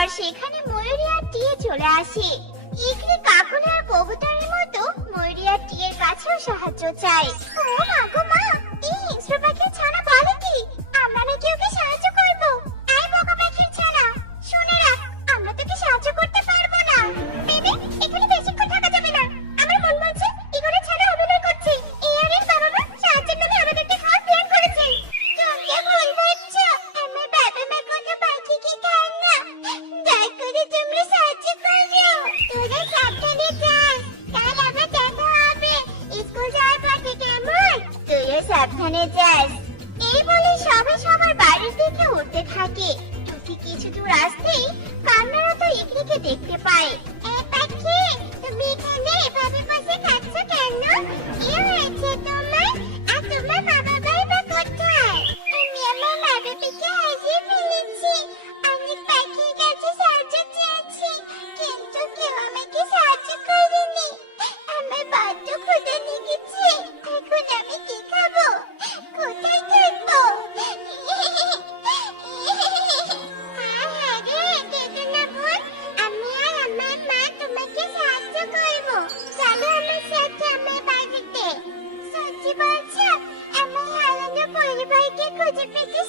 আর সেখানে ময়ূরী আর টিয়ে চলে আসে। ইকরি কাকলি আর কবুতরের মতো ময়ূরী আর টিয়ের কাছেও সাহায্য চায়। ও মা গো মা, এই হিংস্র পাখির ছানা বলে কি আমরা নাকি ওকে সাহায্য করব? এই বোকা পাখির ছানা, শুনে রাখ, আমরা তোকে সাহায্য করতে পারবো না। বেবি, এখানে বেশিক্ষণ থাকা যাবে না। আমার মন বলছে ইগলের ছানা অভিনয় করছে। এয়ারের বাবা মা সাহায্যের নামে আমাদেরকে খাওয়ার প্ল্যান করেছে। তোমরা ভুল ভাবছো, আমার বাবা মা কোনো পাখিকে খায় না। দয়া করে তোমরা সাহায্য করো। তোরা সাবধানে যাস, কাল আবার দেখা হবে স্কুল যাওয়ার পথে, কেমন? তুইও সাবধানে যাস। এই বলে সবাই সবার বাড়ির দিকে উঠতে থাকে। টুকি কিছু দূর আসতেই কান্নারত ইকরিকে দেখতে পায়। এই পাখি, তুমি এখানে এভাবে বসে কাঁদছো কেন? কি হয়েছে তোমার? আর তোমার মা বাবাই বা কোথায়? আমি আমার মা বাবাকে হারিয়ে ফেলেছি। অনেক পাখির কাছে সাহায্য চেয়েছি, কিন্তু কেউ আমাকে সাহায্য করেনি। আমার বড্ড ক্ষুধা লেগেছে, এখন আমি কি খাবো? কোথায় থাকবো? আমি আর আমার মা তোমাকে সাহায্য করবো। চলো আমার সাথে আমার বাড়িতে। সত্যি বলছো? আমার হারানো পরিবারকে খুঁজে পেতে